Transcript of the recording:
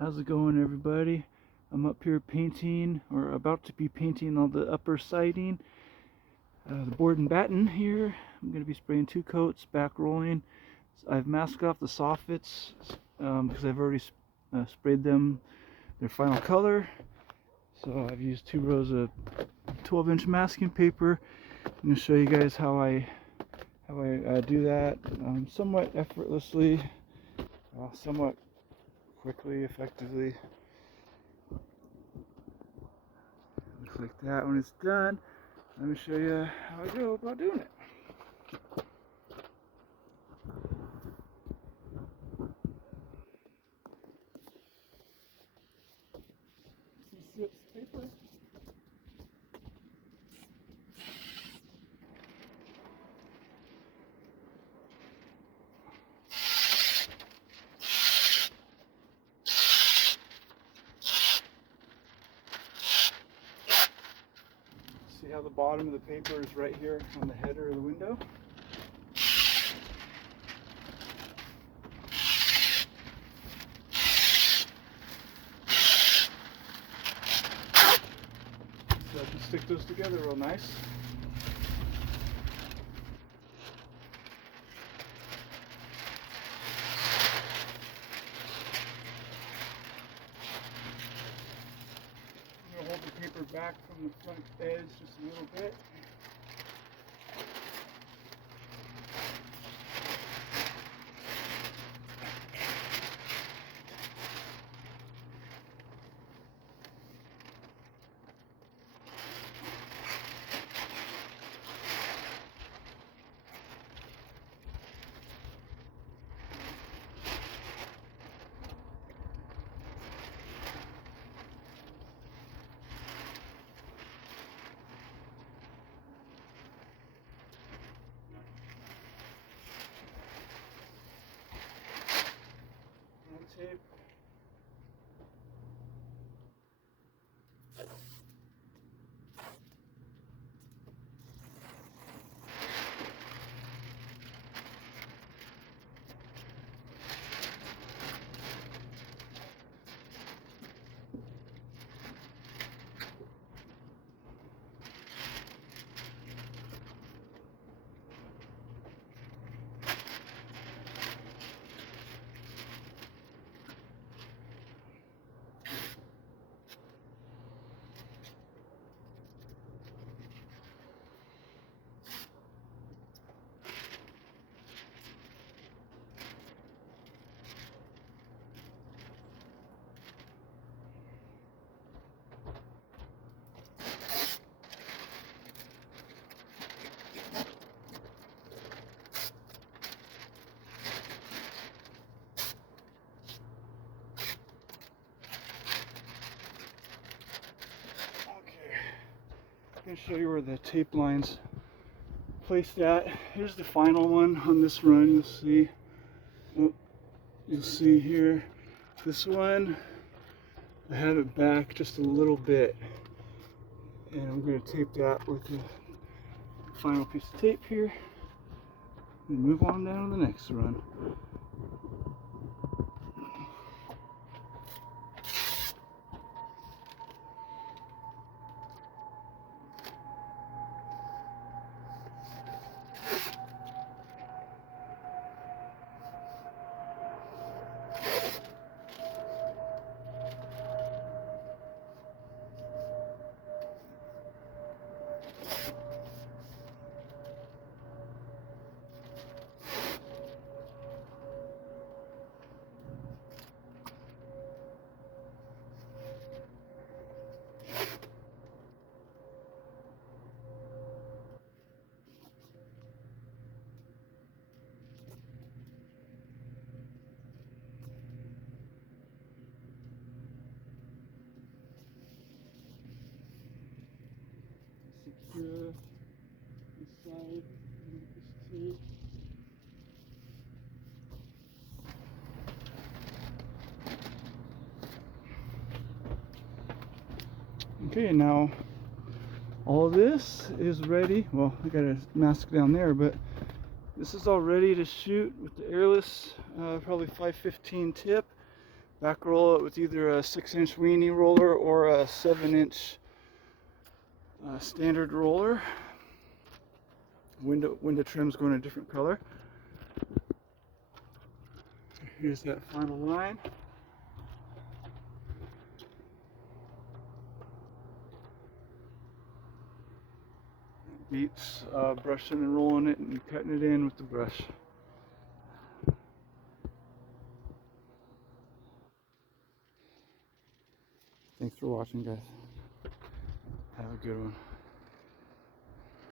How's it going, everybody? I'm up here painting, or about to be painting on the upper siding. The board and batten here. I'm going to be spraying 2 coats, back rolling. I've masked off the soffits because I've already sprayed them their final color. So I've used 2 rows of 12-inch masking paper. I'm going to show you guys how I do that somewhat effortlessly, somewhat quickly, effectively. Looks like that when it's done. Let me show you how I go about doing it. Some strips of paper. See how the bottom of the paper is right here on the header of the window? So I can stick those together real nice. I'm going to hold the paper back from the front edge just a little bit. Tape. I'm going to show you where the tape line's placed at. Here's the final one on this run. You'll see here. This one, I have it back just a little bit, and I'm going to tape that with the final piece of tape here, and move on down to the next run. Secure the side with this tape. Okay, and now all of this is ready. Well, I got a mask down there, but this is all ready to shoot with the airless, probably 515 tip. Back roll it with either a 6-inch weenie roller or a 7-inch standard roller. Window trim's going a different color. Here's that final line. Beats brushing and rolling it and cutting it in with the brush. Thanks for watching, guys. Have a good one.